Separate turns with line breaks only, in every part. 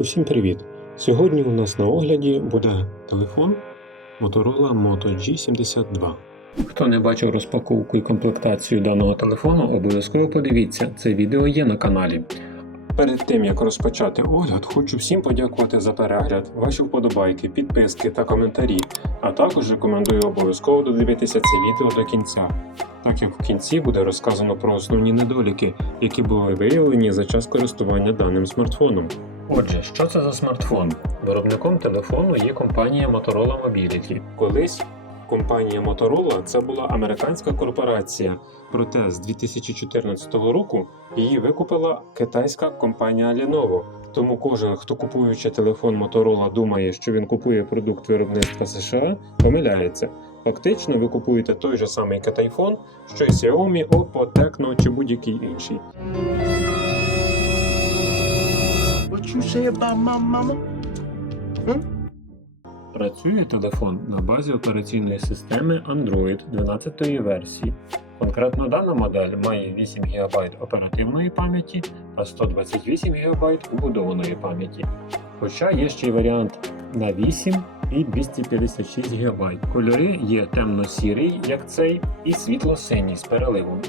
Усім привіт! Сьогодні у нас на огляді буде телефон Motorola Moto G72. Хто не бачив розпаковку і комплектацію даного телефону, обов'язково подивіться, це відео є на каналі. Перед тим як розпочати огляд, хочу всім подякувати за перегляд, ваші вподобайки, підписки та коментарі, а також рекомендую обов'язково додивитися це відео до кінця, так як в кінці буде розказано про основні недоліки, які були виявлені за час користування даним смартфоном. Отже, що це за смартфон? Виробником телефону є компанія Motorola Mobility. Колись компанія Motorola це була американська корпорація, проте з 2014 року її викупила китайська компанія Lenovo. Тому кожен, хто купуючи телефон Motorola, думає, що він купує продукт виробництва США, помиляється. Фактично, ви купуєте той же самий китайфон, що й Xiaomi, Oppo, Tecno чи будь-який інший.
You say about my mama?
Працює телефон на базі операційної системи Android 12 версії. Конкретно дана модель має 8 ГБ оперативної пам'яті та 128 ГБ убудованої пам'яті. Хоча є ще й варіант на 8 і 256 ГБ. Кольори є темно-сірий, як цей, і світло-синій з переливом.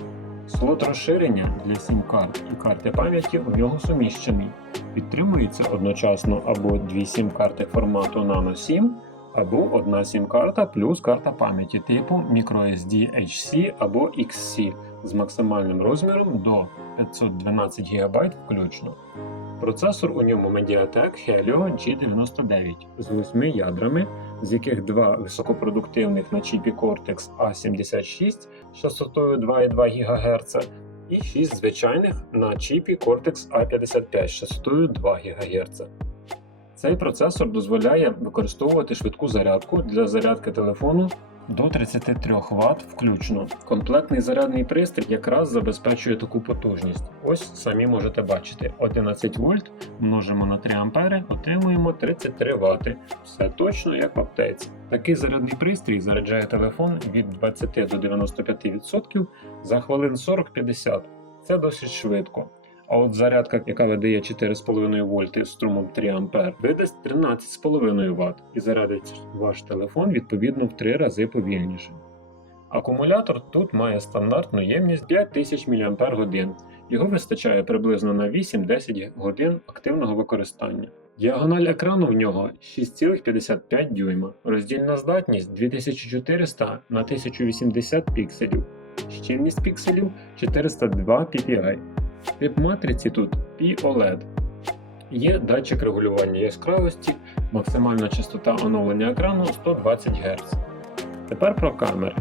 Слот розширення для сім-карт і карти пам'яті у нього суміщений. Підтримується одночасно або дві сім-карти формату Nano 7, або одна сім-карта плюс карта пам'яті типу microSD HC або XC з максимальним розміром до 512 ГБ включно. Процесор у ньому Mediatek Helio G99 з 8 ядрами, з яких два високопродуктивних на чіпі Cortex A76 з частотою 2,2 ГГц і 6 звичайних на чіпі Cortex A55 з частотою 2 ГГц. Цей процесор дозволяє використовувати швидку зарядку для зарядки телефону до 33 Вт включно. Комплектний зарядний пристрій якраз забезпечує таку потужність. Ось самі можете бачити: 11 вольт множимо на 3 ампери, отримуємо 33 Вт. Все точно як в аптеці. Такий зарядний пристрій заряджає телефон від 20 до 95% за хвилин 40-50. Це досить швидко. А от зарядка, яка видає 4,5 вольти струмом 3 А, видасть 13,5 Вт і зарядить ваш телефон відповідно в 3 рази повільніше. Акумулятор тут має стандартну ємність 5000 мАч. Його вистачає приблизно на 8-10 годин активного використання. Діагональ екрану в нього 6,55 дюйма, роздільна здатність 2400 на 1080 пікселів, щільність пікселів 402 ppi. Тип матриці тут P-OLED. Є датчик регулювання яскравості, максимальна частота оновлення екрану 120 Гц. Тепер про камери.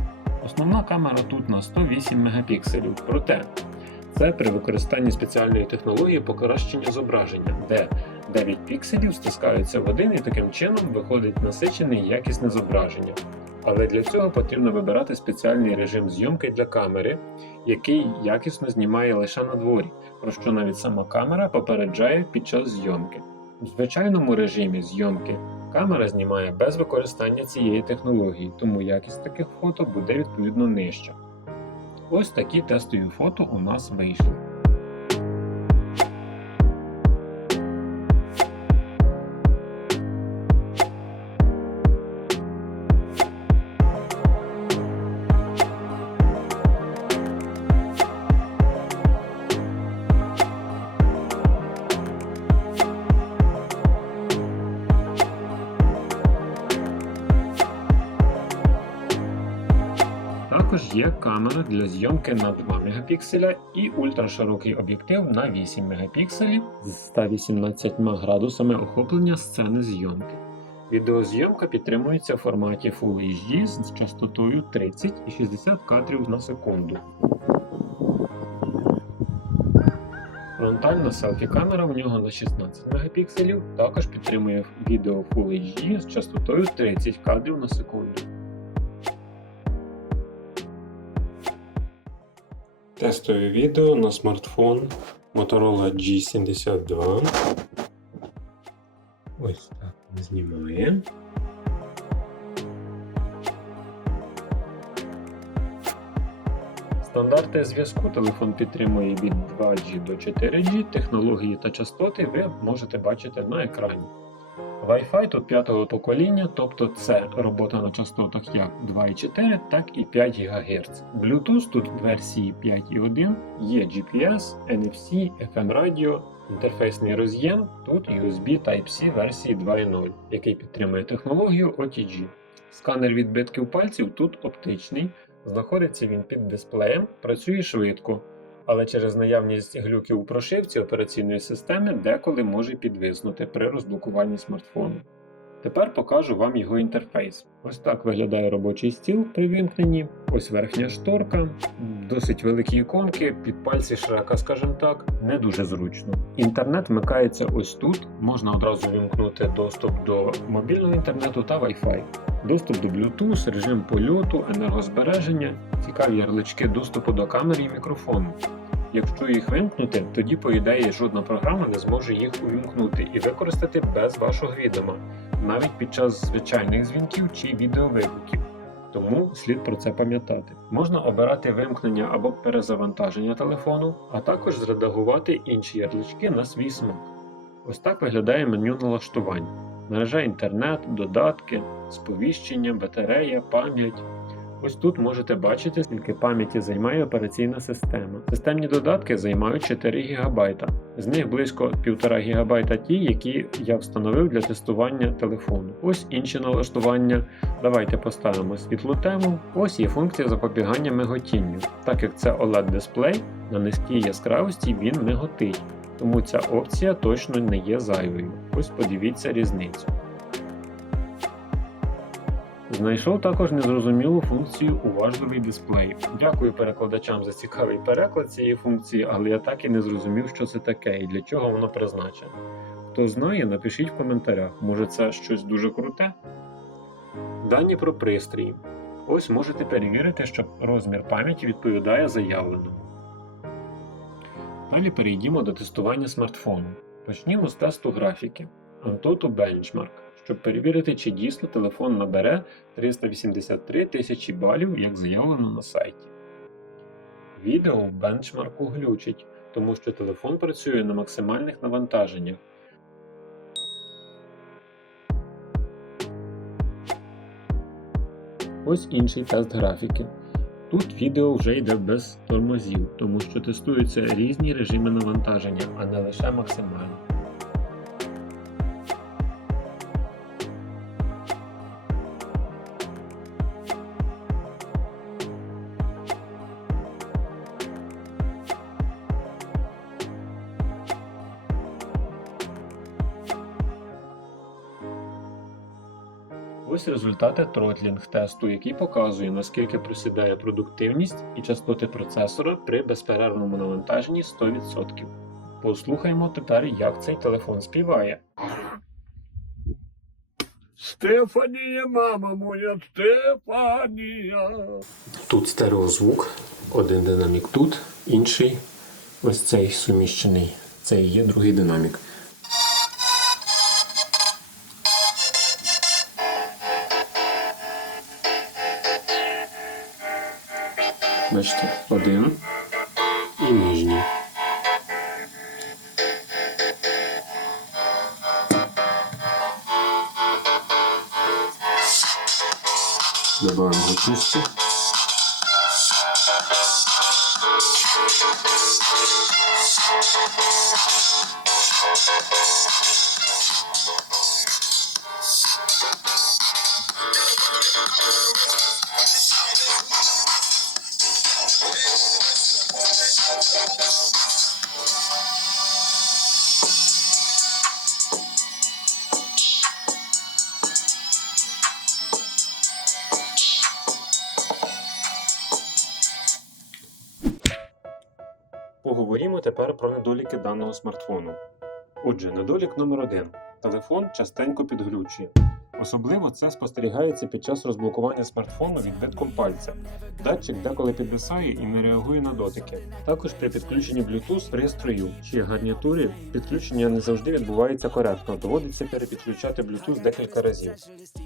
Основна камера тут на 108 мегапікселів, проте це при використанні спеціальної технології покращення зображення, де 9 пікселів стискаються в один і таким чином виходить насичене якісне зображення. Але для цього потрібно вибирати спеціальний режим зйомки для камери, який якісно знімає лише на дворі, про що навіть сама камера попереджає під час зйомки. У звичайному режимі зйомки камера знімає без використання цієї технології, тому якість таких фото буде відповідно нижча. Ось такі тестові фото у нас вийшли. Також є камера для зйомки на 2 мегапікселя і ультраширокий об'єктив на 8 мегапікселів з 118 градусами охоплення сцени зйомки. Відеозйомка підтримується в форматі Full HD з частотою 30 і 60 кадрів на секунду. Фронтальна селфі-камера в нього на 16 мегапікселів, також підтримує відео Full HD з частотою 30 кадрів на секунду. Тестове відео на смартфон Motorola G72. Ось так знімає. Стандарти зв'язку телефон підтримує від 2G до 4G, технології та частоти ви можете бачити на екрані. Wi-Fi тут п'ятого покоління, тобто це робота на частотах як 2,4, так і 5 ГГц. Bluetooth тут версії 5.1, є GPS, NFC, FM радіо, інтерфейсний роз'єм, тут USB Type-C версії 2.0, який підтримує технологію OTG. Сканер відбитків пальців тут оптичний, знаходиться він під дисплеєм, працює швидко, але через наявність глюків у прошивці операційної системи деколи може підвиснути при розблокуванні смартфону. Тепер покажу вам його інтерфейс. Ось так виглядає робочий стіл при вимкненні. Ось верхня шторка, досить великі іконки, під пальці шрека, скажімо так, не дуже зручно. Інтернет вмикається ось тут. Можна одразу вимкнути доступ до мобільного інтернету та Wi-Fi. Доступ до Bluetooth, режим польоту, енергозбереження, цікаві ярлички доступу до камери і мікрофону. Якщо їх вимкнути, тоді, по ідеї, жодна програма не зможе їх увімкнути і використати без вашого відома, навіть під час звичайних дзвінків чи відеовигуків. Тому слід про це пам'ятати. Можна обирати вимкнення або перезавантаження телефону, а також зредагувати інші ярлички на свій смак. Ось так виглядає меню налаштувань: мережа інтернет, додатки, сповіщення, батарея, пам'ять. Ось тут можете бачити, скільки пам'яті займає операційна система. Системні додатки займають 4 ГБ. З них близько 1,5 ГБ ті, які я встановив для тестування телефону. Ось інші налаштування. Давайте поставимо світлу тему. Ось є функція запобігання миготінню. Так як це OLED дисплей, на низькій яскравості він миготить. Тому ця опція точно не є зайвою. Ось подивіться різницю. Знайшов також незрозумілу функцію уважливий дисплей. Дякую перекладачам за цікавий переклад цієї функції, але я так і не зрозумів, що це таке і для чого воно призначене. Хто знає, напишіть в коментарях, може це щось дуже круте. Дані про пристрій. Ось можете перевірити, що розмір пам'яті відповідає заявленому. Далі перейдімо до тестування смартфону. Почнімо з тесту графіки. Antutu Benchmark, щоб перевірити, чи дійсно телефон набере 383 тисячі балів, як заявлено на сайті. Відео в бенчмарку глючить, тому що телефон працює на максимальних навантаженнях. Ось інший тест графіки. Тут відео вже йде без тормозів, тому що тестуються різні режими навантаження, а не лише максимальні. Ось результати тротлінг тесту, який показує, наскільки просідає продуктивність і частоти процесора при безперервному навантаженні 100%. Послухаймо тепер, як цей телефон співає.
Стефанія, мама моя, Стефанія.
Тут стереозвук, один динамік тут, інший ось цей суміщений. Це і є другий динамік. Бачите, один і нижній. Добавимо гучності. Поговоримо тепер про недоліки даного смартфону. Отже, недолік номер один. Телефон частенько підглючує. Особливо це спостерігається під час розблокування смартфону відбитком пальця. Датчик деколи підвисає і не реагує на дотики. Також при підключенні Bluetooth пристрою чи гарнітурі підключення не завжди відбувається коректно, доводиться перепідключати Bluetooth декілька разів.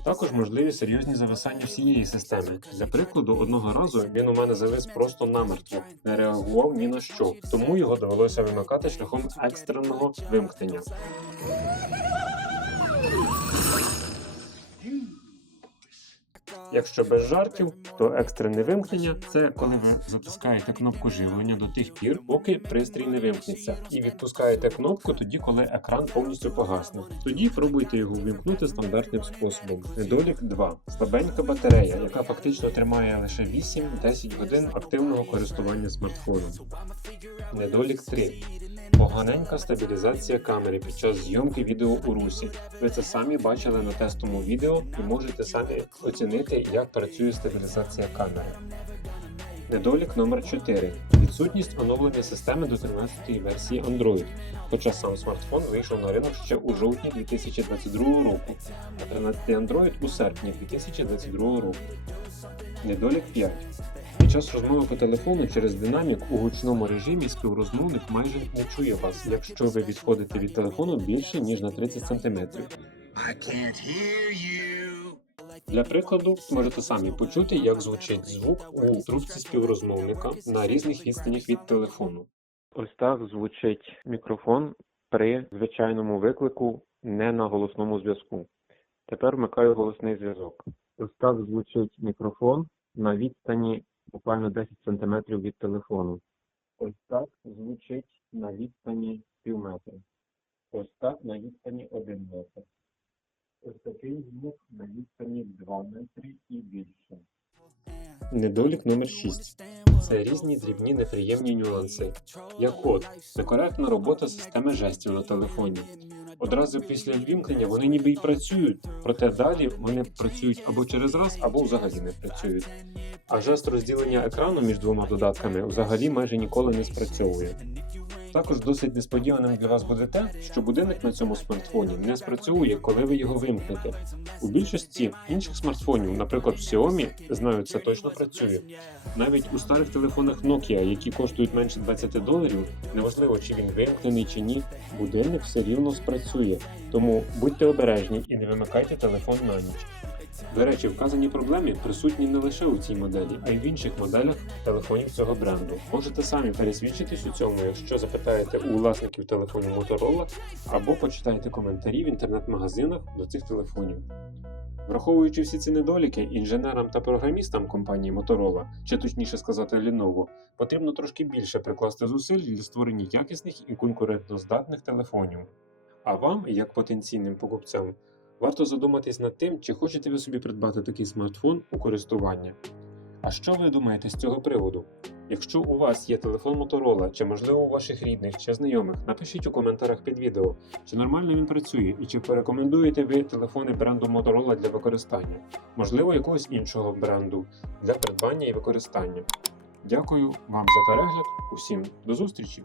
Також можливі серйозні зависання всієї системи. Для прикладу, одного разу він у мене завис просто намертво, не реагував ні на що, тому його довелося вимикати шляхом екстреного вимкнення. Якщо без жартів, то екстрене вимкнення це коли ви затискаєте кнопку живлення до тих пір, поки пристрій не вимкнеться, і відпускаєте кнопку тоді, коли екран повністю погасне. Тоді пробуйте його ввімкнути стандартним способом. Недолік 2. слабенька батарея, яка фактично тримає лише 8-10 годин активного користування смартфоном. Недолік 3. Поганенька стабілізація камери під час зйомки відео у русі. Ви це самі бачили на тестовому відео і можете самі оцінити, як працює стабілізація камери. Недолік номер 4 відсутність оновлення системи до 13-ї версії Android, хоча сам смартфон вийшов на ринок ще у жовтні 2022 року, а 13-й Android у серпні 2022 року. Недолік 5. Час розмови по телефону через динамік у гучному режимі співрозмовник майже не чує вас, якщо ви відходите від телефону більше ніж на 30 см.
I can't hear you.
Для прикладу, можете самі почути, як звучить звук у трубці співрозмовника на різних відстанях від телефону. Ось так звучить мікрофон при звичайному виклику не на голосному зв'язку. Тепер вмикаю голосний зв'язок. Ось так звучить мікрофон на відстані буквально 10 см від телефону. Ось так звучить на відстані пів метра. Ось так на відстані 1 метр. Ось такий звук на відстані 2 метри і більше. Недолік номер 6. Це різні дрібні неприємні нюанси. Як от, некоректна робота системи жестів на телефоні. Одразу після ввімкнення вони ніби й працюють, проте далі вони працюють або через раз, або взагалі не працюють. А жест розділення екрану між двома додатками взагалі майже ніколи не спрацьовує. Також досить несподіваним для вас буде те, що будильник на цьому смартфоні не спрацьовує, коли ви його вимкнете. У більшості інших смартфонів, наприклад, в Xiaomi, знаю, це точно працює. Навіть у старих телефонах Nokia, які коштують менше 20 доларів, неважливо чи він вимкнений чи ні, будильник все рівно спрацює. Тому будьте обережні і не вимикайте телефон на ніч. До речі, вказані проблеми присутні не лише у цій моделі, а й в інших моделях телефонів цього бренду. Можете самі пересвідчитись у цьому, якщо запитаєте у власників телефонів Motorola або почитайте коментарі в інтернет-магазинах до цих телефонів. Враховуючи всі ці недоліки, інженерам та програмістам компанії Motorola, чи точніше сказати Lenovo, потрібно трошки більше прикласти зусиль для створення якісних і конкурентноздатних телефонів. А вам, як потенційним покупцям, варто задуматись над тим, чи хочете ви собі придбати такий смартфон у користування. А що ви думаєте з цього приводу? Якщо у вас є телефон Motorola, чи можливо у ваших рідних чи знайомих, напишіть у коментарях під відео, чи нормально він працює і чи порекомендуєте ви телефони бренду Motorola для використання, можливо, якогось іншого бренду для придбання і використання. Дякую вам за перегляд. Усім до зустрічі!